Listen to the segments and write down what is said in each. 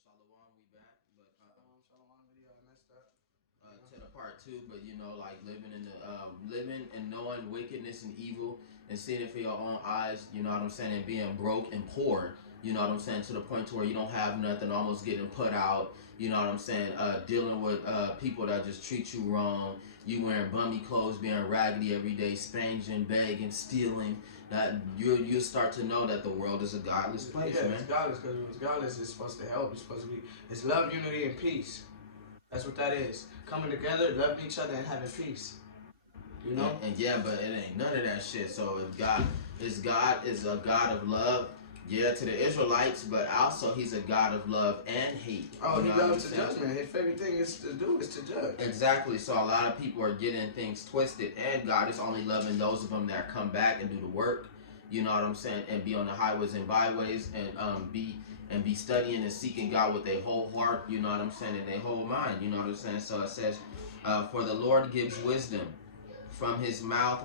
Shalom, we back, but Shalom video, I messed up. to the part two. But like living and knowing wickedness and evil and seeing it for your own eyes. You know what I'm saying, and being broke and poor. You know what I'm saying, to the point to where you don't have nothing, almost getting put out. You know what I'm saying, dealing with people that just treat you wrong. You wearing bummy clothes, being raggedy every day, spanging, begging, stealing. That you start to know that the world is a godless place, Yeah, man. it's godless because it's godless. It's supposed to help. It's supposed to be. It's love, unity, and peace. That's what that is. Coming together, loving each other, and having peace. You know. And yeah, but it ain't none of that shit. So if God is a God of love, yeah, to the Israelites, but also He's a God of love and hate. Oh, You he know what I'm loves to saying? judgment. His favorite thing is to do is to judge. Exactly. So a lot of people are getting things twisted, and God is only loving those of them that come back and do the work. You know what I'm saying? And be on the highways and byways, and be studying and seeking God with their whole heart. You know what I'm saying? And their whole mind. You know what I'm saying? So it says, "For the Lord gives wisdom." From his mouth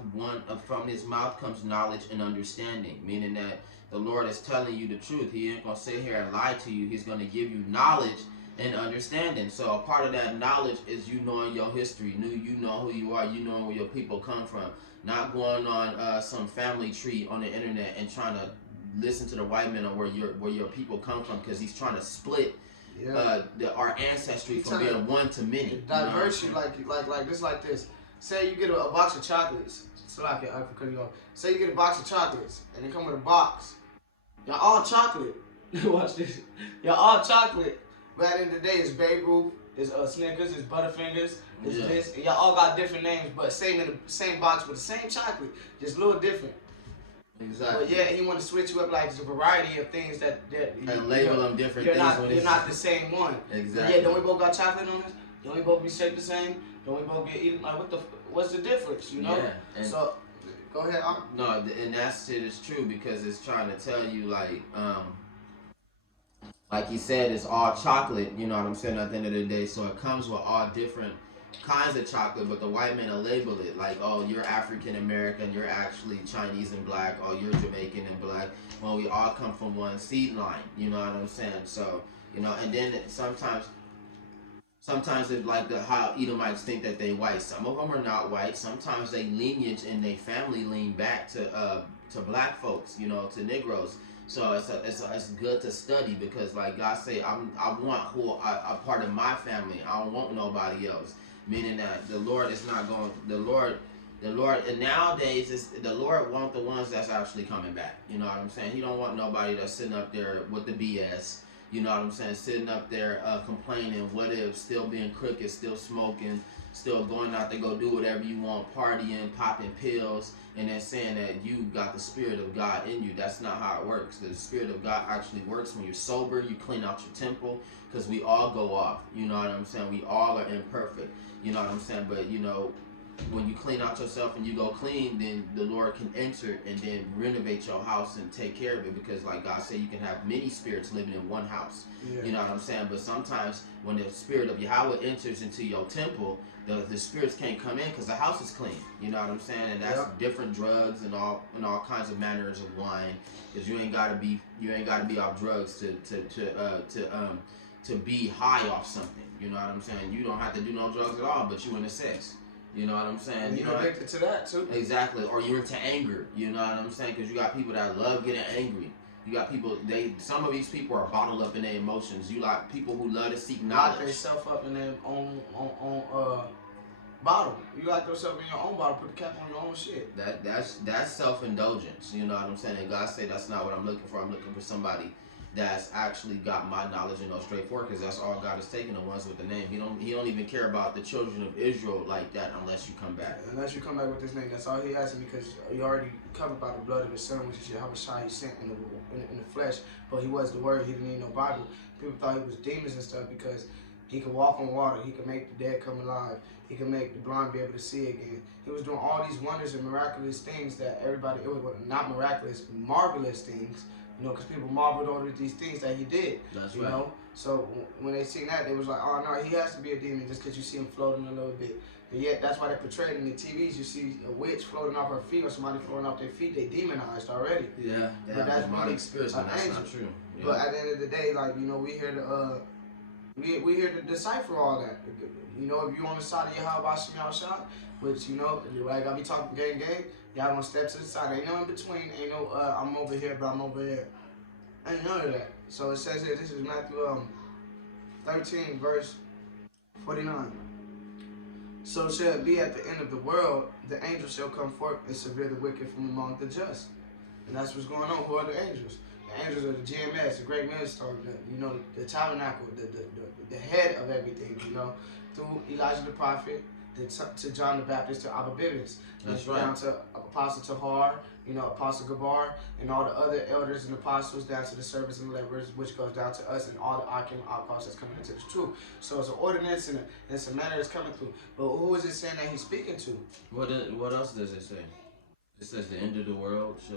comes knowledge and understanding, meaning that the Lord is telling you the truth. He ain't gonna sit here and lie to you. He's gonna give you knowledge and understanding. So a part of that knowledge is you knowing your history, you know who you are, you know where your people come from, not going on some family tree on the internet and trying to listen to the white man on where your people come from, because he's trying to split our ancestry from being one to many. Diverse you, like this, like this. Say you get a box of chocolates. So like I could go. Say you get a box of chocolates and they come with a box. Y'all all chocolate. Watch this. Y'all all chocolate. But at the end of the day, it's Babe Ruth, it's Snickers, it's Butterfingers, it's this. And y'all all got different names, but same in the same box with the same chocolate, just a little different. Exactly. But yeah, he want to switch you up, like there's a variety of things that and label them different you're things. You're not the same one. Exactly. But yeah, don't we both got chocolate on us? Don't we both be shaped the same? Don't we both get eaten? Like what's the difference? You know? Yeah. So go ahead. No, and that shit is true, because it's trying to tell you, like he said, it's all chocolate. You know what I'm saying? At the end of the day, so it comes with all different kinds of chocolate, but the white man will label it like, oh, you're African American, you're actually Chinese and black, oh, you're Jamaican and black. Well, we all come from one seed line. You know what I'm saying? So and then sometimes it's like how Edomites think that they white. Some of them are not white. Sometimes they lineage and they family lean back to black folks, to Negroes. So it's good to study, because like God say, I want a part of my family. I don't want nobody else. Meaning that the Lord is not going. The Lord, and nowadays the Lord want the ones that's actually coming back. You know what I'm saying? He don't want nobody that's sitting up there with the BS. You know what I'm saying? Sitting up there complaining, what if, still being crooked, still smoking, still going out to go do whatever you want, partying, popping pills, and then saying that you got the Spirit of God in you. That's not how it works. The Spirit of God actually works when you're sober, you clean out your temple, because we all go off. You know what I'm saying? We all are imperfect. You know what I'm saying? But, when you clean out yourself and you go clean, then the Lord can enter and then renovate your house and take care of it, because like God said, you can have many spirits living in one house. Yeah. You know what I'm saying? But sometimes when the Spirit of Yahweh enters into your temple, the spirits can't come in because the house is clean. You know what I'm saying? And that's different drugs and all kinds of manners of wine, because you ain't gotta be off drugs to be high off something. You know what I'm saying? You don't have to do no drugs at all, but you into sex. You know what I'm saying? And you're addicted to that too. Exactly. Or you're into anger. You know what I'm saying? Because you got people that love getting angry. You got people, some of these people are bottled up in their emotions. You like people who love to seek knowledge. Lock themselves up in their own bottle. You lock yourself in your own bottle, put the cap on your own shit. That's self-indulgence. You know what I'm saying? And God say that's not what I'm looking for. I'm looking for somebody that's actually got my knowledge and know straightforward, because that's all God is taking, the ones with the name. He don't even care about the children of Israel like that unless you come back. Unless you come back with this name, that's all he asking, because you already covered by the blood of his son, which is Yahawah he sent in the flesh. But he was the word. He didn't need no Bible. People thought he was demons and stuff because he could walk on water. He could make the dead come alive. He could make the blind be able to see again. He was doing all these wonders and miraculous things that everybody, it was not miraculous, marvelous things. Because people marveled over these things that he did. That's right. So when they seen that, they was like, oh no, he has to be a demon just because you see him floating a little bit. And yet, that's why they portrayed in the TVs. You see a witch floating off her feet or somebody floating off their feet. They demonized already. Yeah, they but have that's demonic spirits, but that's not true. Yeah. But at the end of the day, like, you know, we here to we here to decipher all that. You know, if you on the side of Yahawah Bahasham Yahawashi, which, you know, like I be talking gang, y'all gonna step to the side. Ain't no in between. Ain't no I'm over here, but I'm over here. Ain't none of that. So it says here, this is Matthew 13, verse 49. So shall it be at the end of the world, the angels shall come forth and sever the wicked from among the just. And that's what's going on. Who are the angels? The angels are the GMS, the great millstone, you know, the tabernacle, the head of everything, you know, through Elijah the prophet, to John the Baptist, to Abba Bivens. That's right. Down to Apostle Tahar, you know, Apostle Gabar, and all the other elders and apostles, down to the servants and laborers, which goes down to us and all the Akim outcasts that's coming into this truth. So it's an ordinance and it's a manner that's coming through. But who is it saying that he's speaking to? What else does it say? It says the end of the world. So,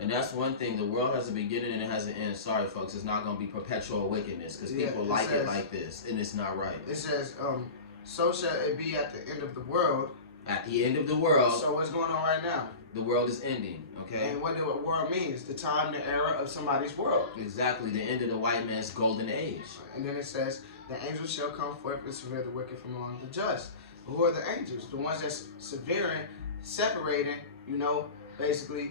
and that's one thing. The world has a beginning and it has an end. Sorry, folks, it's not going to be perpetual wickedness because people like it like this, and it's not right. It says, so shall it be at the end of the world. At the end of the world. So what's going on right now? The world is ending, okay? And what the world means? The time, the era of somebody's world. Exactly, the end of the white man's golden age. And then it says, the angels shall come forth and sever the wicked from among the just. But who are the angels? The ones that's severing, separating, you know, basically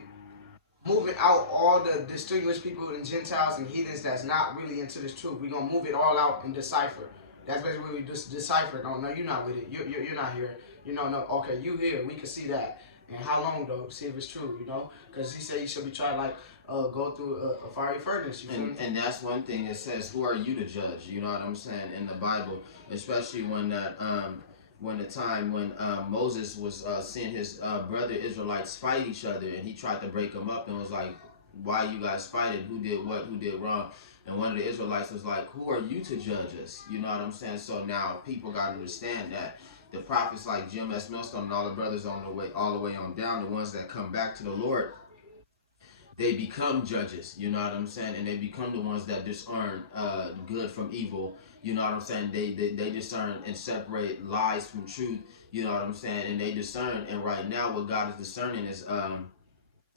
moving out all the distinguished people and Gentiles and heathens that's not really into this truth. We're going to move it all out and decipher. That's basically what we just decipher. No, you're not with it. You're not here. You know, no, okay, you here. We can see that. And how long, though? See if it's true, you know? Because he said you should be trying, like, go through a fiery furnace. And that's one thing. It says, who are you to judge? You know what I'm saying? In the Bible, especially when the time when Moses was seeing his brother Israelites fight each other, and he tried to break them up and was like, why you guys fighting? Who did what? Who did wrong? And one of the Israelites was like, who are you to judge us? You know what I'm saying? So now people got to understand that the prophets like Jim S. Millstone and all the brothers on the way, all the way on down, the ones that come back to the Lord, they become judges, you know what I'm saying? And they become the ones that discern good from evil, you know what I'm saying? They discern and separate lies from truth, you know what I'm saying? And they discern, and right now what God is discerning is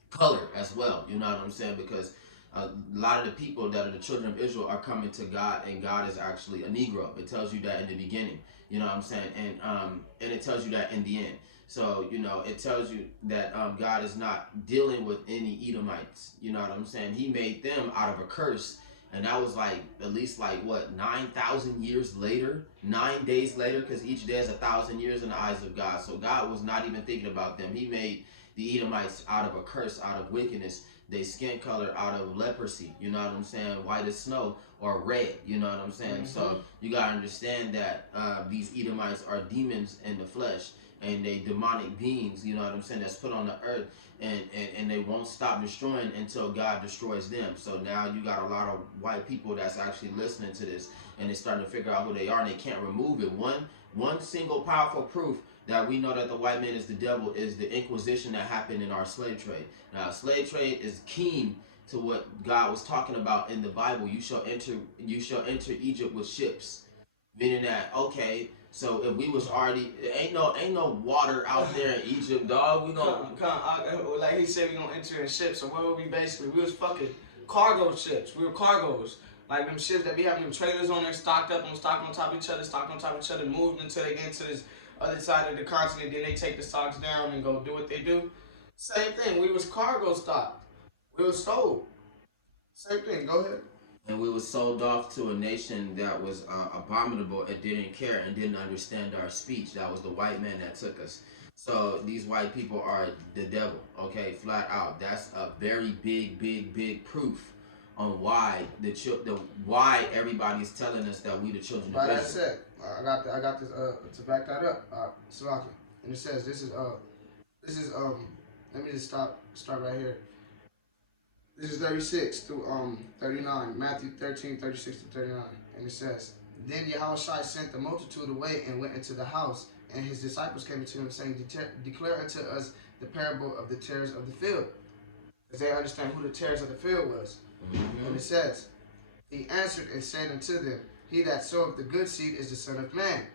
color as well, you know what I'm saying? Because a lot of the people that are the children of Israel are coming to God, and God is actually a Negro. It tells you that in the beginning, you know what I'm saying? And it tells you that in the end. So, you know, it tells you that God is not dealing with any Edomites, you know what I'm saying? He made them out of a curse, and that was like, at least like, what, 9,000 years later? 9 days later, because each day is 1,000 years in the eyes of God. So God was not even thinking about them. He made the Edomites out of a curse, out of wickedness. They skin color out of leprosy, you know what I'm saying? White as snow, or red, you know what I'm saying? Mm-hmm. So you gotta understand that these Edomites are demons in the flesh, and they demonic beings, you know what I'm saying, that's put on the earth, and they won't stop destroying until God destroys them. So now you got a lot of white people that's actually listening to this, and they're starting to figure out who they are, and they can't remove it. One single powerful proof that we know that the white man is the devil is the Inquisition that happened in our slave trade. Now, slave trade is keen to what God was talking about in the Bible. You shall enter Egypt with ships, meaning that, okay, so if we was already, ain't no water out there in Egypt, dog. We gonna like he said, we gonna enter in ships. So what were we basically? We was fucking cargo ships. We were cargos. Like them ships that be having them trailers on there, stocked on top of each other, moved until they get to this other side of the continent. Then they take the stocks down and go do what they do. Same thing. We was cargo stocked. We was sold. Same thing. Go ahead. And we was sold off to a nation that was abominable and didn't care and didn't understand our speech. That was the white man that took us. So these white people are the devil, okay, flat out. That's a very big proof on why why everybody's telling us that we the children of Israel. Like I said, I got this to back that up. Salaki. And it says this is let me just start right here. This is 36 through 39, Matthew 13, 36 to 39. And it says, then Yahawashi sent the multitude away and went into the house, and his disciples came to him, saying, declare unto us the parable of the tares of the field. Because they understand who the tares of the field was. Mm-hmm. And it says, he answered and said unto them, he that soweth the good seed is the Son of Man.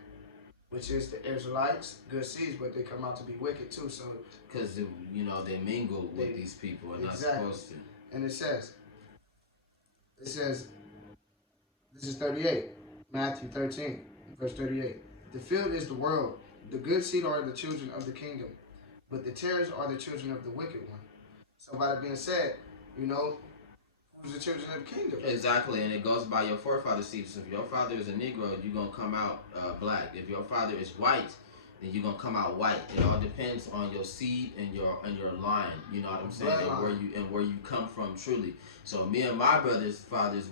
which is the Israelites, good seeds, but they come out to be wicked too. So because they mingle with these people and exactly. not supposed to. And it says, this is 38, Matthew 13, verse 38. The field is the world. The good seed are the children of the kingdom, but the tares are the children of the wicked one. So by that being said, who's the children of the kingdom? Exactly, and it goes by your forefather seed. So if your father is a Negro, you're gonna come out black. If your father is white, then you're gonna come out white. It all depends on your seed and your line. You know what I'm saying? And where you come from truly. So me and my brother's fathers,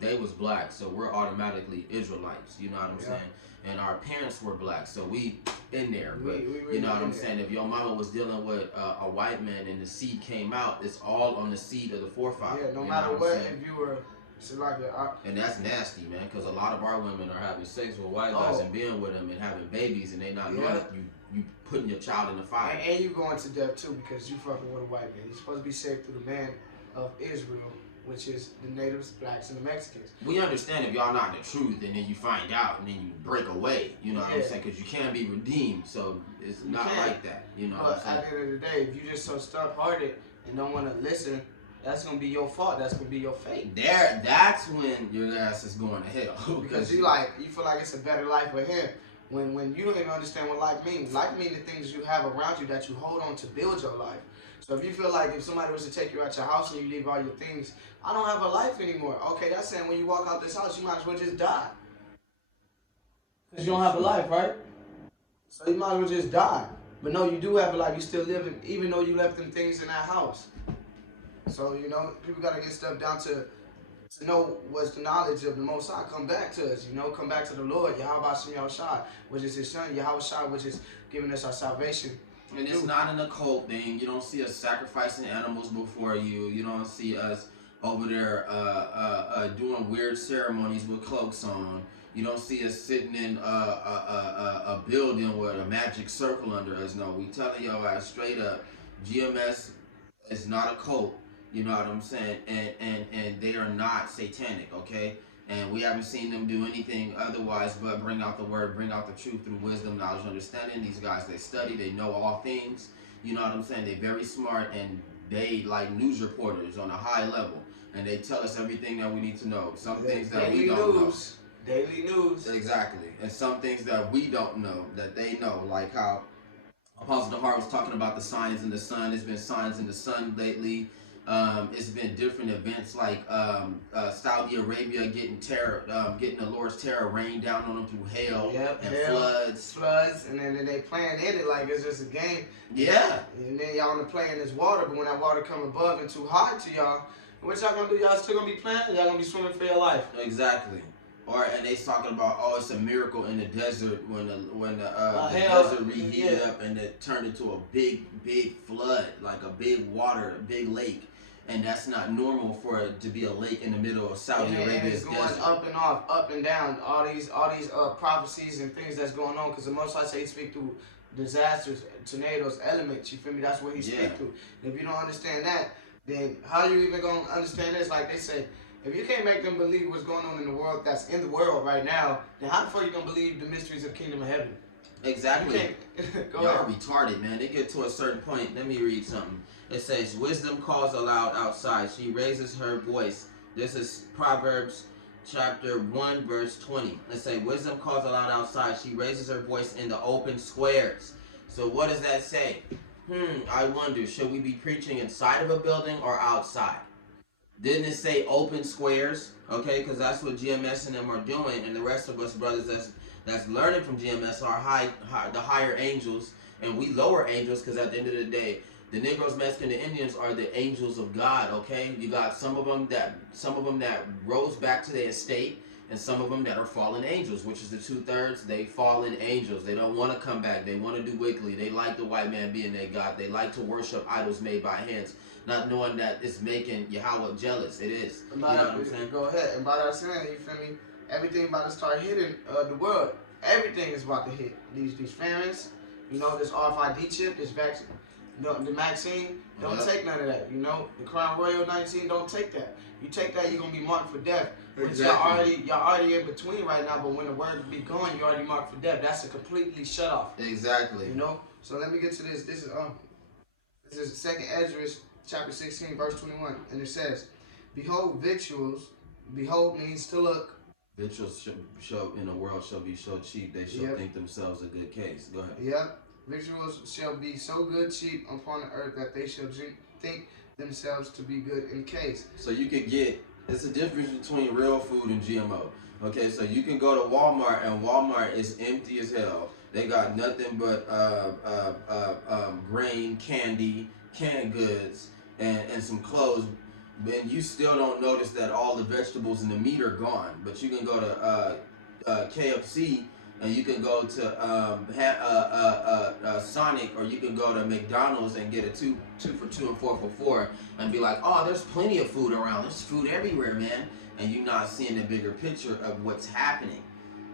they was black, so we're automatically Israelites. You know what I'm saying? And our parents were black, so we in there. But we you know what I'm saying? If your mama was dealing with a white man and the seed came out, it's all on the seed of the forefather. Yeah, no matter what, if you were, it's like and that's nasty, man, because a lot of our women are having sex with white guys and being with them and having babies, and they not knowing you putting your child in the fire. And you going to death too because you fucking with a white man. You're supposed to be saved through the man of Israel, which is the natives, blacks, and the Mexicans. We understand if y'all not the truth, and then you find out, and then you break away. You know what I'm saying? Because you can't be redeemed, so it's not like that. You know what I'm saying? At the end of the day, if you just so stuck-hearted and don't want to listen, that's gonna be your fault. That's gonna be your fate. That's when your ass is going to hell. because you feel like it's a better life with him. When you don't even understand what life means. Life means the things you have around you that you hold on to build your life. So if you feel like if somebody was to take you out your house and you leave all your things, I don't have a life anymore. Okay, that's saying when you walk out this house, you might as well just die. Because you don't have a life, right? So you might as well just die. But no, you do have a life. You still living, even though you left them things in that house. So, people got to get stuff down to know what's the knowledge of the Most High. Come back to us, come back to the Lord, Yahawah Bahasham Yahawashi, which is his son, Yahawashi, which is giving us our salvation. And it's not an occult thing. You don't see us sacrificing animals before you. You don't see us over there doing weird ceremonies with cloaks on. You don't see us sitting in a building with a magic circle under us. No, we telling y'all straight up, GMS is not a cult. You know what I'm saying? And they are not satanic, okay? And we haven't seen them do anything otherwise but bring out the word, bring out the truth through wisdom, knowledge, understanding. These guys, they study, they know all things. You know what I'm saying? They're very smart, and they like news reporters on a high level. And they tell us everything that we need to know. Some things that we don't know. Daily news. Exactly. And some things that we don't know, that they know. Like how Apostle DeHart was talking about the signs in the sun. There's been signs in the sun lately. It's been different events like Saudi Arabia getting the Lord's terror rained down on them through hail and floods, and then they playing in it like it's just a game. Yeah. And then y'all on the play in this water, but when that water come above and too hot to y'all, what y'all gonna do? Y'all still gonna be playing? Y'all gonna be swimming for your life? Exactly. And they talking about, it's a miracle in the desert when the desert reheated up and it turned into a big flood, like a big lake. And that's not normal for it to be a lake in the middle of Saudi Arabia's and it's going desert. up and off, up and down. All these prophecies and things that's going on. Because the Most High say He speak through disasters, tornadoes, elements. You feel me? That's what He speak through. And if you don't understand that, then how you even gonna understand this? Like they say, if you can't make them believe what's going on in the world that's in the world right now, then how the fuck you gonna believe the mysteries of the kingdom of heaven? Exactly. Y'all are retarded, man. They get to a certain point. Let me read something. It says, wisdom calls aloud outside. She raises her voice. This is Proverbs chapter 1, verse 20. It says, wisdom calls aloud outside. She raises her voice in the open squares. So what does that say? I wonder, should we be preaching inside of a building or outside? Didn't it say open squares? Okay, because that's what GMS and them are doing. And the rest of us brothers that's learning from GMS are the higher angels. And we lower angels, because at the end of the day, the Negroes, Mexicans, and Indians are the angels of God, okay? You got some of them that rose back to their estate, and some of them that are fallen angels, which is the 2/3. They fallen angels. They don't want to come back. They want to do wickedly. They like the white man being their God. They like to worship idols made by hands, not knowing that it's making Yahawah jealous. It is. You know what I'm saying? Go ahead. And by that saying, you feel me? Everything about to start hitting the world. Everything is about to hit. These famines, this RFID chip, this vaccine. The Maxine, don't take none of that. You know, the Crown Royal 19, don't take that. You take that, you're gonna be marked for death. Exactly. Y'all already in between right now, but when the word be going, you already marked for death. That's a completely shut off. Exactly. You know. So let me get to this. This is Second Ezra, chapter 16, verse 21, and it says, "Behold, victuals. Behold means to look. Victuals shall in the world shall be so cheap they shall think themselves a good case." Go ahead. Yep. Victuals shall be so good cheap upon the earth that they shall think themselves to be good in case. So you could get, it's a difference between real food and GMO. Okay, so you can go to Walmart and Walmart is empty as hell. They got nothing but grain, candy, canned goods, and some clothes. And you still don't notice that all the vegetables and the meat are gone. But you can go to KFC, and you can go to Sonic, or you can go to McDonald's and get a two for $2 and 4 for $4, and be like, oh, there's plenty of food around. There's food everywhere, man. And you're not seeing the bigger picture of what's happening.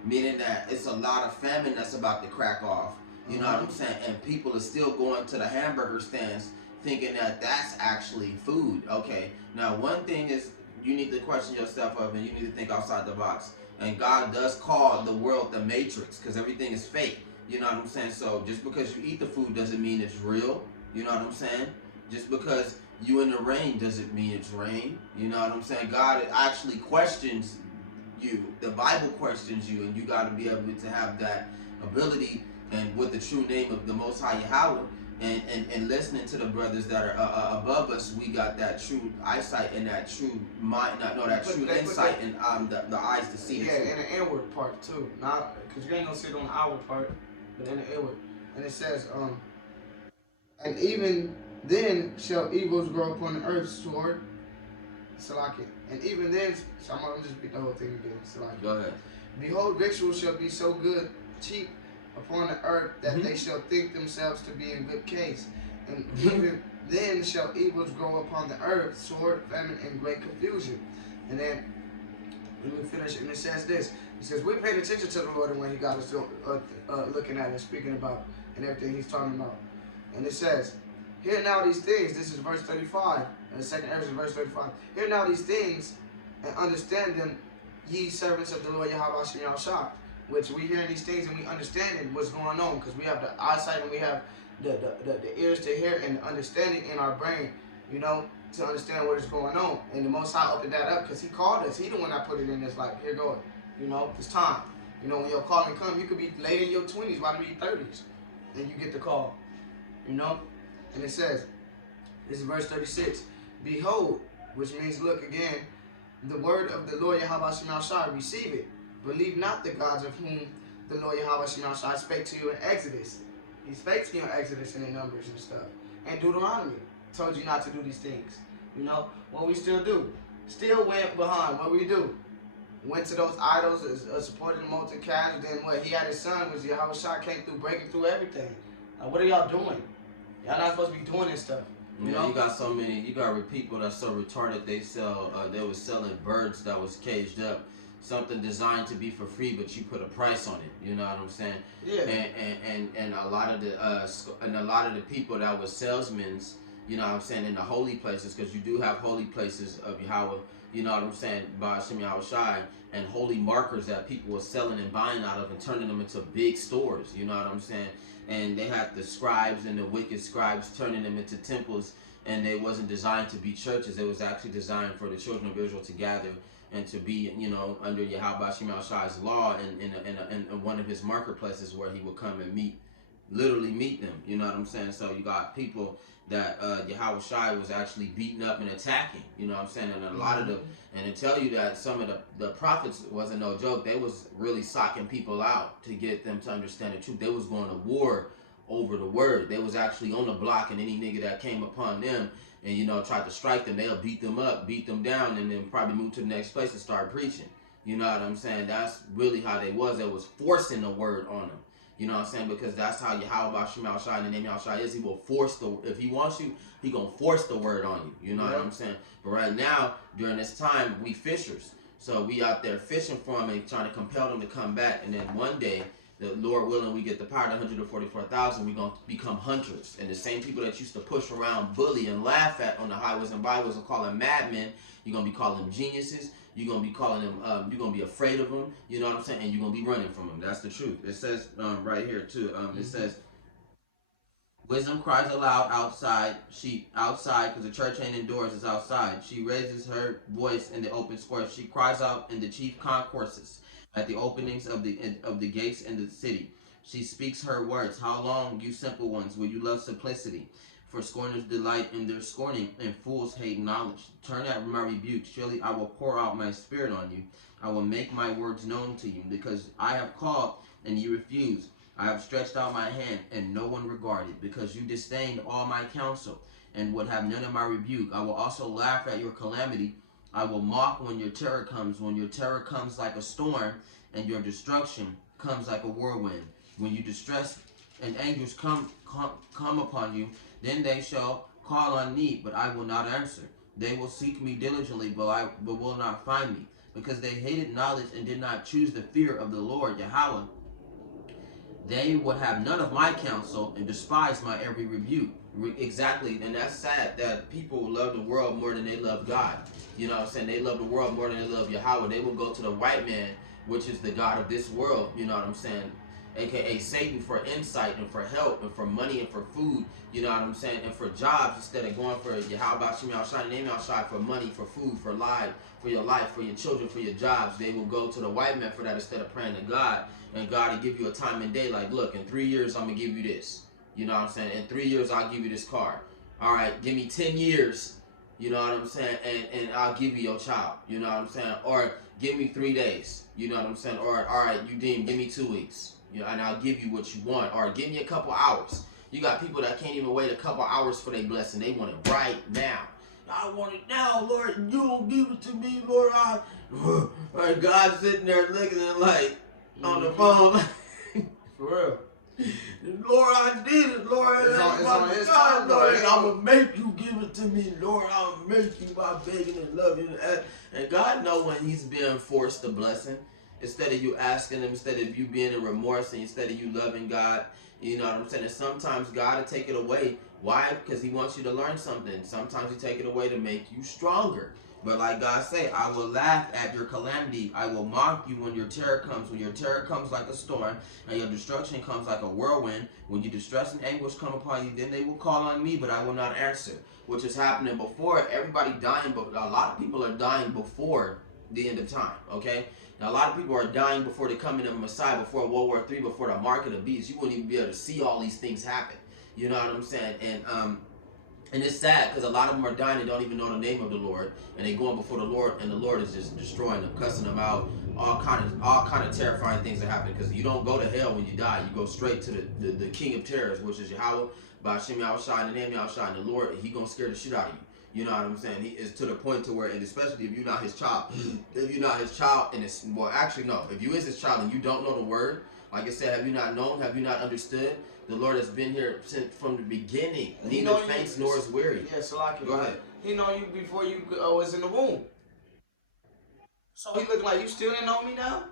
Meaning that it's a lot of famine that's about to crack off. You know what I'm saying? And people are still going to the hamburger stands thinking that that's actually food. Okay, now one thing is you need to question yourself up, and you need to think outside the box. And God does call the world the matrix, because everything is fake. You know what I'm saying? So just because you eat the food doesn't mean it's real. You know what I'm saying? Just because you in the rain doesn't mean it's rain. You know what I'm saying? God actually questions you. The Bible questions you, and you got to be able to have that ability, and with the true name of the Most High Yahawah, and listening to the brothers that are above us, we got that true eyesight and that true mind, true insight, and the eyes to see. Yeah, and the inward part too. Not because you ain't gonna sit on the outward part, but in the inward. And it says, and even then shall evils grow upon the earth, sword. Salaki. And even then, so I'm gonna just read the whole thing again. Salaki. Go ahead. Behold, victuals shall be so good, cheap upon the earth that they shall think themselves to be in good case. And even then shall evils grow upon the earth, sword, famine, and great confusion. And then, let me finish, and it says this. It says, we're paying attention to the Lord and when he got us looking at and speaking about and everything he's talking about. And it says, hear now these things. This is verse 35. And the second Ezra, verse 35. Hear now these things and understand them, ye servants of the Lord Yahawah Bahasham Yahawashi. Which we hearing these things and we understanding what's going on, because we have the eyesight and we have the ears to hear and the understanding in our brain, you know, to understand what is going on. And the Most High opened that up because he called us. He the one that put it in this, like, here go it. You know, it's time. You know, when your calling come, you could be late in your 20s, about to be 30s, and you get the call. You know? And it says, this is verse 36, behold, which means look again, the word of the Lord Yahawah Bahasham Yahawashi, receive it. Believe not the gods of whom the Lord Yahawah Bahasham Yahawashi spake to you in Exodus. He spake to you in Exodus and in Numbers and stuff. And Deuteronomy told you not to do these things. You know, what we still do. Still went behind. What we do? Went to those idols, supported the molten calves. Then what? He had his son, was Yahawah, came through, breaking through everything. Like, what are y'all doing? Y'all not supposed to be doing this stuff. You know? You got so many, you got people that's so retarded, they was selling birds that was caged up. Something designed to be for free, but you put a price on it. You know what I'm saying? Yeah. And a lot of the people that were salesmen, you know what I'm saying, in the holy places, because you do have holy places of Yahawah, you know what I'm saying, Bahasham Yahawashi, and holy markers that people were selling and buying out of and turning them into big stores. You know what I'm saying? And they had the scribes and the wicked scribes turning them into temples, and they wasn't designed to be churches. It was actually designed for the children of Israel to gather and to be, you know, under Yahawah Bahasham Yahawashi's law in one of his marketplaces where he would come and literally meet them. You know what I'm saying? So you got people that Yahawah was actually beating up and attacking. You know what I'm saying? And a lot of them, and to tell you that some of the prophets wasn't no joke. They was really socking people out to get them to understand the truth. They was going to war over the word. They was actually on the block, and any nigga that came upon them and, you know, tried to strike them, they'll beat them up, beat them down, and then probably move to the next place and start preaching. You know what I'm saying? That's really how they was. They was forcing the word on them. You know what I'm saying? Because that's how Yahawah Bahasham Yahawashi, the name Yahawashi is. He will force if he wants you, he gonna force the word on you. You know what I'm saying? But right now, during this time, we fishers. So we out there fishing for them and trying to compel them to come back. And then one day, The Lord willing, we get the power, the 144,000, we're going to become hunters. And the same people that used to push around, bully, and laugh at on the highways and byways and call them madmen, you're going to be calling them geniuses. You're going to be calling them, you're going to be afraid of them. You know what I'm saying? And you're going to be running from them. That's the truth. It says right here, too. It says, wisdom cries aloud outside. She outside, because the church ain't indoors, it's outside. She raises her voice in the open square. She cries out in the chief concourses, at the openings of the gates in the city. She speaks her words. How long, you simple ones, will you love simplicity? For scorners delight in their scorning, and fools hate knowledge. Turn at my rebuke. Surely I will pour out my spirit on you. I will make my words known to you, because I have called and you refused. I have stretched out my hand, and no one regarded, because you disdained all my counsel, and would have none of my rebuke. I will also laugh at your calamity. I will mock when your terror comes like a storm, and your destruction comes like a whirlwind. When you distress and anguish come upon you, then they shall call on me, but I will not answer. They will seek me diligently, but will not find me, because they hated knowledge and did not choose the fear of the Lord, Yahawah. They would have none of my counsel and despise my every rebuke. Exactly, and that's sad that people love the world more than they love God. You know what I'm saying? They love the world more than they love Yahawah. They will go to the white man, which is the God of this world, you know what I'm saying? AKA Satan, for insight and for help and for money and for food, you know what I'm saying? And for jobs, instead of going for Yahawah Bahasham Yahawashi, name outside, for money, for food, for life, for your life, for your children, for your jobs. They will go to the white man for that instead of praying to God. And God will give you a time and day, like, look, in 3 years, I'm going to give you this. You know what I'm saying? In 3 years, I'll give you this car. All right, give me 10 years, you know what I'm saying? And I'll give you your child, you know what I'm saying? Or give me 3 days, you know what I'm saying? Or, all right, you deem, give me 2 weeks. You know, and I'll give you what you want. Or give me a couple hours. You got people that can't even wait a couple hours for their blessing. They want it right now. I want it now, Lord. You don't give it to me, Lord. Like God's sitting there looking at like on the phone. For real. Lord, I did it, Lord. It's on his time, Lord. I'm going to make you give it to me, Lord. I'll make you by begging and loving. And God knows when he's being forced a blessing. Instead of you asking him, instead of you being in remorse, and instead of you loving God, you know what I'm saying? And sometimes God will take it away. Why? Because he wants you to learn something. Sometimes he take it away to make you stronger. But like God say, I will laugh at your calamity. I will mock you when your terror comes. When your terror comes like a storm, and your destruction comes like a whirlwind. When your distress and anguish come upon you, then they will call on me, but I will not answer. Which is happening before everybody dying, but a lot of people are dying before the end of time, okay? Now, a lot of people are dying before the coming of the Messiah, before World War III, before the mark of the beast. You wouldn't even be able to see all these things happen. You know what I'm saying? And it's sad because a lot of them are dying and don't even know the name of the Lord, and they going before the Lord, and the Lord is just destroying them, cussing them out. All kind of terrifying things are happening, because you don't go to hell when you die. You go straight to the King of Terrors, which is Yahawah Bahasham Yahawashi, the name Yahawashi, and the Lord. He gonna scare the shit out of you. You know what I'm saying? He is to the point to where, and especially if you're not his child, if you're not his child, and it's, well, actually no, if you is his child and you don't know the word, like I said, have you not known, have you not understood? The Lord has been here since from the beginning. Neither faints nor is weary. Yeah, so like, go ahead. He know you before you was in the womb. So he looking like you still didn't know me now?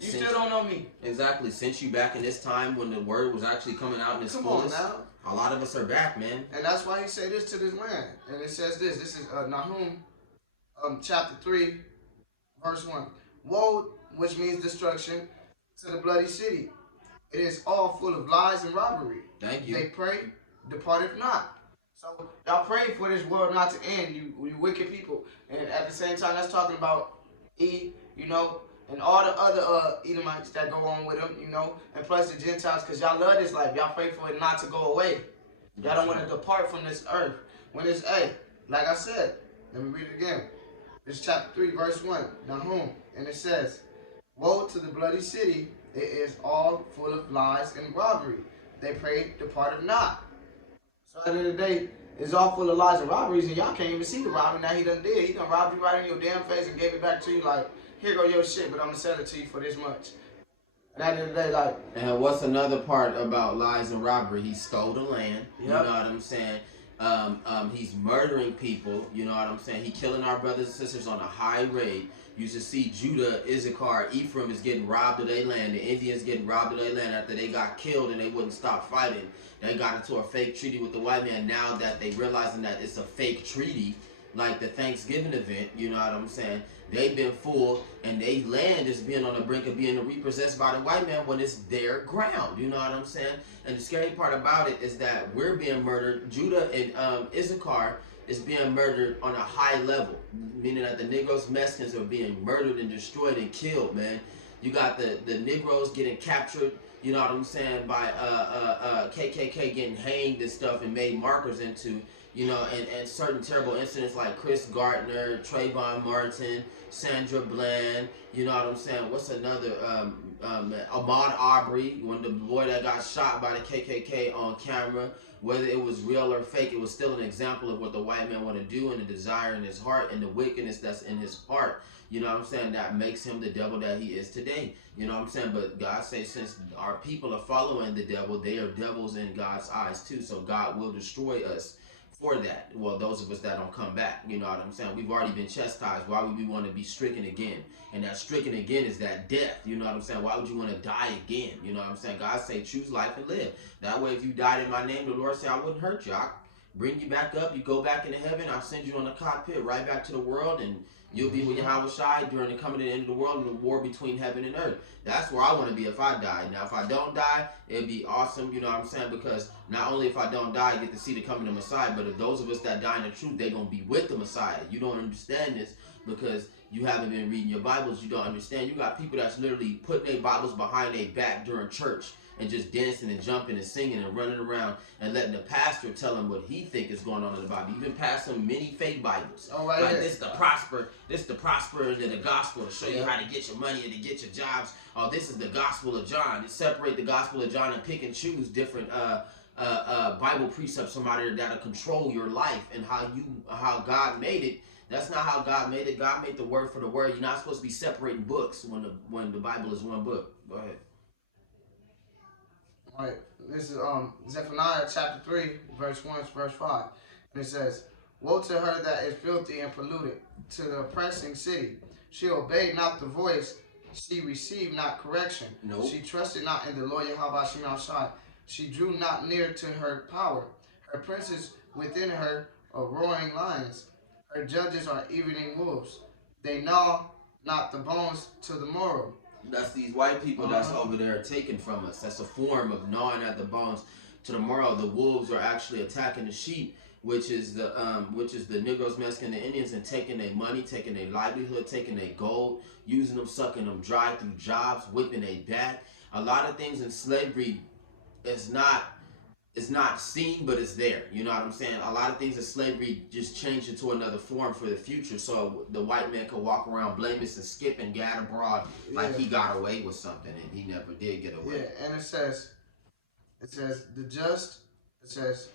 You still don't know me. Exactly. Since you back in this time when the word was actually coming out in its fullest. Come on now. A lot of us are back, man. And that's why he said this to this land. And it says this. This is Nahum chapter 3, verse 1. Woe, which means destruction, to the bloody city. It is all full of lies and robbery. Thank you. They pray, departeth not. So y'all pray for this world not to end, you wicked people. And at the same time, that's talking about Eve, you know, and all the other Edomites that go on with them, you know, and plus the Gentiles, because y'all love this life. Y'all pray for it not to go away. Y'all don't want to depart from this earth. When it's, like I said, let me read it again. It's chapter 3, verse 1, Nahum, and it says, woe to the bloody city, it is all full of lies and robbery. They pray, departed not. So at the end of the day, it's all full of lies and robberies, and y'all can't even see the robbery now he done did. He done robbed you right in your damn face and gave it back to you like, here go your shit, but I'm going to sell it to you for this much. And at the end of the day, like... And what's another part about lies and robbery? He stole the land. Yep. You know what I'm saying? He's murdering people. You know what I'm saying? He killing our brothers and sisters on a high rate. You should see Judah, Issachar, Ephraim is getting robbed of their land. The Indians getting robbed of their land after they got killed and they wouldn't stop fighting. They got into a fake treaty with the white man. Now that they realizing that it's a fake treaty, like the Thanksgiving event, you know what I'm saying? They've been fooled, and they land is being on the brink of being repossessed by the white man when it's their ground. You know what I'm saying? And the scary part about it is that we're being murdered. Judah and Issachar is being murdered on a high level, meaning that the Negroes, Mexicans are being murdered and destroyed and killed, man. You got the Negroes getting captured, you know what I'm saying, by KKK getting hanged and stuff and made markers into, you know, and certain terrible incidents like Chris Gardner, Trayvon Martin, Sandra Bland, you know what I'm saying? What's another? Ahmaud Arbery, when the boy that got shot by the KKK on camera, whether it was real or fake, it was still an example of what the white man want to do and the desire in his heart and the wickedness that's in his heart. You know what I'm saying? That makes him the devil that he is today. You know what I'm saying? But God says since our people are following the devil, they are devils in God's eyes too. So God will destroy us for that. Well, those of us that don't come back, you know what I'm saying? We've already been chastised. Why would we want to be stricken again? And that stricken again is that death. You know what I'm saying? Why would you want to die again? You know what I'm saying? God say choose life and live. That way, if you died in my name, the Lord say I wouldn't hurt you. I bring you back up. You go back into heaven. I'll send you on the cockpit right back to the world, and you'll be with Yahawah during the coming to the end of the world and the war between heaven and earth. That's where I want to be if I die. Now, if I don't die, it'd be awesome, you know what I'm saying? Because not only if I don't die, I get to see the coming of the Messiah, but if those of us that die in the truth, they're going to be with the Messiah. You don't understand this because you haven't been reading your Bibles. You don't understand. You got people that's literally putting their Bibles behind their back during church and just dancing and jumping and singing and running around and letting the pastor tell them what he think is going on in the Bible. Even passing many fake Bibles. Oh, right. Like this the prosper into the gospel to show you how to get your money and to get your jobs. Oh, this is the gospel of John. To separate the gospel of John and pick and choose different Bible precepts from out there that'll control your life and how God made it. That's not how God made it. God made the word for the word. You're not supposed to be separating books when the Bible is one book. Go ahead. All right, this is Zephaniah chapter 3, verse 1 to verse 5. And it says, woe to her that is filthy and polluted, to the oppressing city. She obeyed not the voice, she received not correction. Nope. She trusted not in the Lord Yahawah Bahasham Yahawashi. She drew not near to her power. Her princes within her are roaring lions. Her judges are evening wolves. They gnaw not the bones to the marrow. That's these white people that's over there taken from us. That's a form of gnawing at the bones to the marrow. The wolves are actually attacking the sheep, which is the Negroes, Mexicans, the Indians, and taking their money, taking their livelihood, taking their gold, using them, sucking them dry through jobs, whipping their back. A lot of things in slavery is not seen, but it's there. You know what I'm saying? A lot of things in slavery just changed into another form for the future, so the white man could walk around blameless and skip and gad abroad like he got away with something, and he never did get away. Yeah, and it says the just. It says,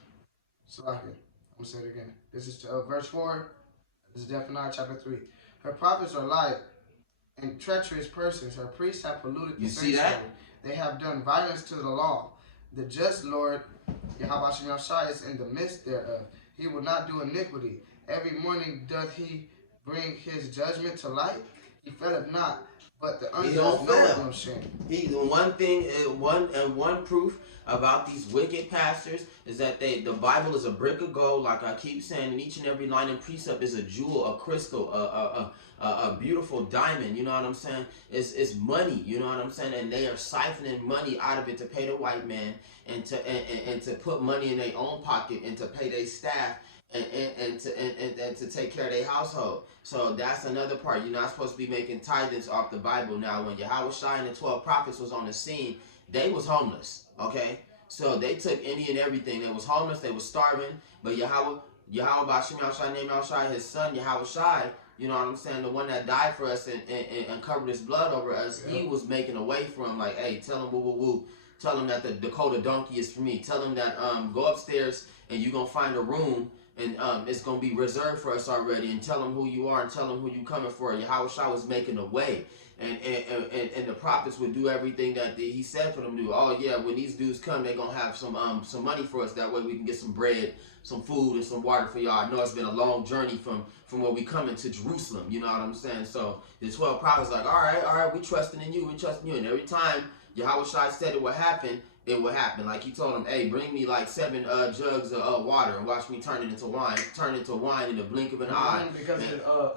Salakia. I'm gonna say it again. This is verse 4. This is Zephaniah chapter 3. Her prophets are light and treacherous persons. Her priests have polluted the sanctuary. They have done violence to the law. The just Lord Yahawah Bahasham Yahawashi is in the midst thereof. He will not do iniquity. Every morning doth he bring his judgment to light. He faileth not, but the unjust knoweth no shame. One proof about these wicked pastors is that the Bible is a brick of gold, like I keep saying, and each and every line and precept is a jewel, a crystal, a beautiful diamond. You know what I'm saying? It's money. You know what I'm saying? And they are siphoning money out of it to pay the white man and to put money in their own pocket and to pay their staff. And to take care of their household. So that's another part. You're not supposed to be making tithings off the Bible. Now, when Yahawah and the 12 prophets was on the scene, they was homeless. Okay, so they took any and everything. They was homeless. They was starving. But Yahawah Bahasham Yahawashi, named Yahawashi, his son Yahawah, you know what I'm saying, the one that died for us and covered his blood over us, he was making a way for him. Like, hey, tell him woo woo woo. Tell him that the Dakota donkey is for me. Tell him that go upstairs and you're gonna find a room. and it's gonna be reserved for us already. And tell them who you are, and tell them who you coming for. Yahawah was making a way. And the prophets would do everything that he said for them to do. Oh yeah, when these dudes come, they're gonna have some money for us. That way we can get some bread, some food, and some water for y'all. I know it's been a long journey from where we coming to Jerusalem. You know what I'm saying? So the 12 prophets like, all right, we trusting in you, we trusting you. And every time Yahawah said it would happen, it would happen. Like he told him, hey, bring me like 7 jugs of water and watch me turn it into wine. Turn it into wine in the blink of an eye. Because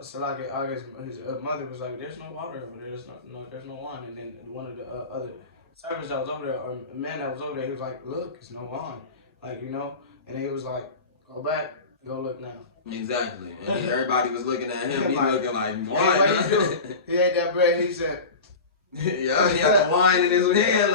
so like I guess his mother was like, "There's no water over there. There's no wine." And then one of the other servants that was over there, or a man that was over there, he was like, "Look, it's no wine." Like, you know, and he was like, "Go back, go look now." Exactly. And everybody was looking at him. He like, looking like, wine. Hey, what you do? He had that bread. He said. Yeah, he had the wine in his hand.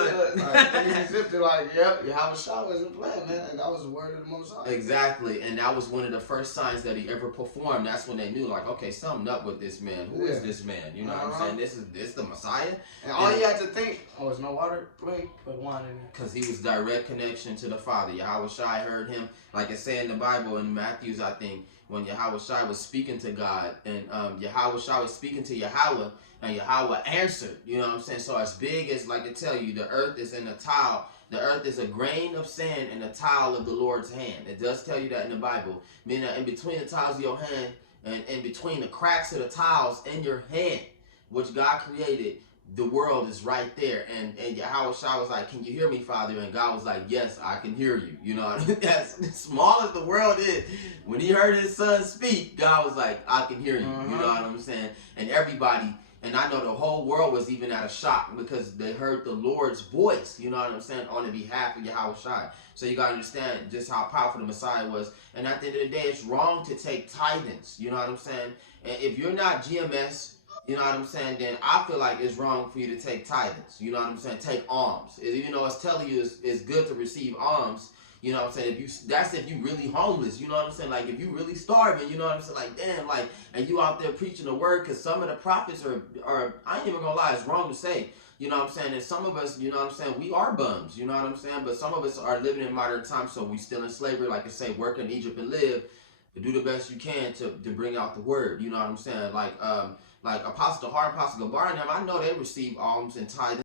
He zipped it like, yep, Yahawah wasn't playing, man. And that was the word of the Most High. Exactly, and that was one of the first signs that he ever performed. That's when they knew, like, okay, something up with this man. Who is this man? You know what I'm saying? This the Messiah. And all you had to think, oh, there's no water, put wine in there. Because he was direct connection to the Father. Yahawah heard him, like it said in the Bible in Matthew's, I think, when Yahawah was speaking to God, and Yahawah was speaking to Yahawah, and Yahawah answered. You know what I'm saying? So as big as, like I tell you, the earth is in a tile. The earth is a grain of sand in the tile of the Lord's hand. It does tell you that in the Bible. Meaning in between the tiles of your hand and in between the cracks of the tiles in your hand, which God created, the world is right there. And Yahawah was like, can you hear me, Father? And God was like, yes, I can hear you. You know, as small as the world is, when he heard his son speak, God was like, I can hear you. You know what I'm saying? And everybody, and I know the whole world was even at a shock because they heard the Lord's voice, you know what I'm saying, on the behalf of Yahawah. So you got to understand just how powerful the Messiah was. And at the end of the day, it's wrong to take tithings, you know what I'm saying? And if you're not GMS, you know what I'm saying, then I feel like it's wrong for you to take tithings, you know what I'm saying, take alms. Even though it's telling you it's good to receive alms, you know what I'm saying, that's if you really homeless, you know what I'm saying, like if you really starving, you know what I'm saying, like damn, like, and you out there preaching the word, because some of the prophets are, I ain't even gonna lie, it's wrong to say, you know what I'm saying, and some of us, you know what I'm saying, we are bums, you know what I'm saying, but some of us are living in modern times, so we still in slavery, like I say, work in Egypt and live, to do the best you can to bring out the word, you know what I'm saying, like Apostle Hart, Apostle Gabar, and them, I know they receive alms and tithes.